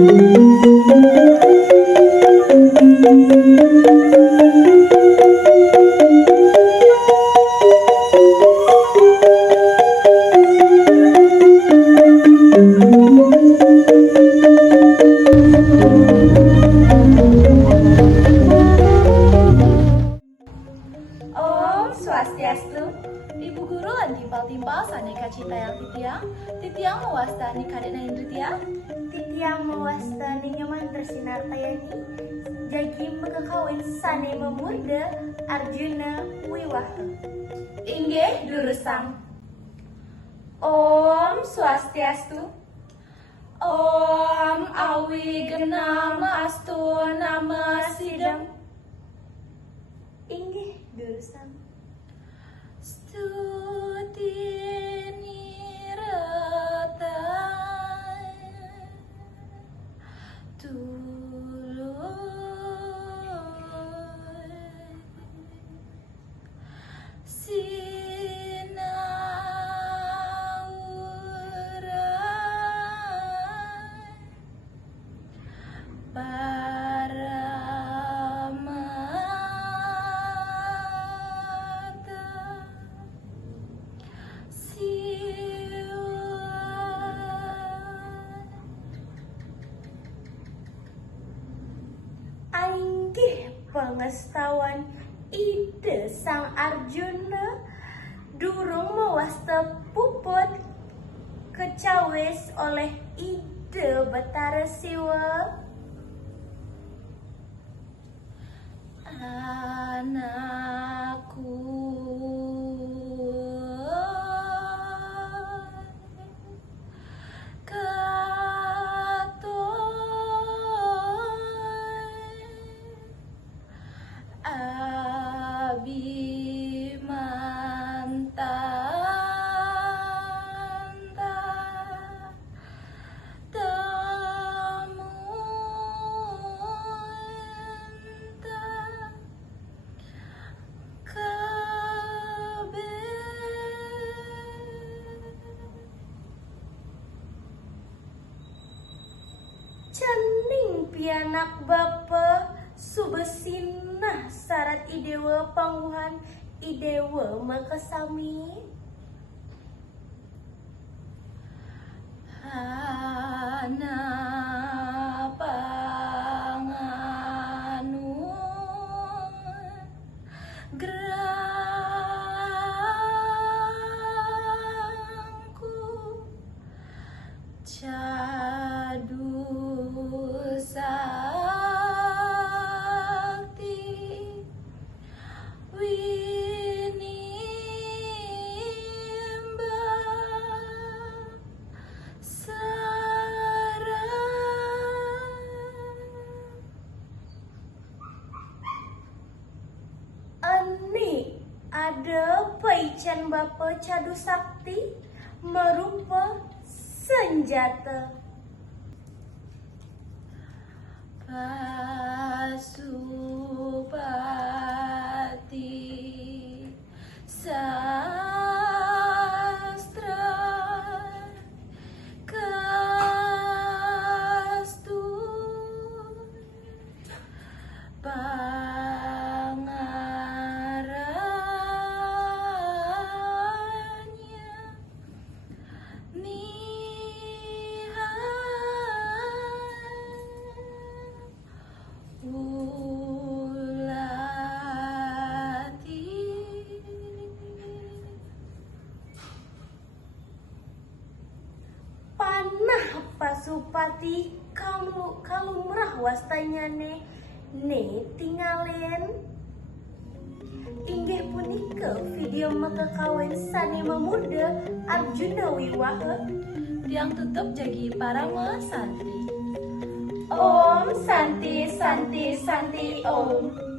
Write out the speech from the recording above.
Om Swastiastu. Ibu guru lan timpal-timpal saneka cita yang titiang mewastani kadena indritia, Titiang mewastani nyaman tersinar tayani, jagi megakawin sane memurda Arjuna Wiwaha. inggih durusang. Om Swastiastu. Om awi genama astu nama sidam. Inggih durusan. Stuti niratan tuluy sinaurai paramata Ainggih pengestawan ide sang Arjuna durung mewasta puput kecawis oleh ide Betara Siwa. anakku Cening pianak bapa subesinah syarat idewa pangguhan idewa makasami. hana panganun gerangku cadu sakti winimba Ani ada paican bapa cadu sakti merupa senjata. Pasupati sastra kastu pangaranya Panah Pasupati kamu kalumrah wastanya ne tinggalin. Inggih punika video makakawin sane memuda Arjuna Wiwaha. tiang tutup jagi parama santi. Om Santi Santi Santi Om.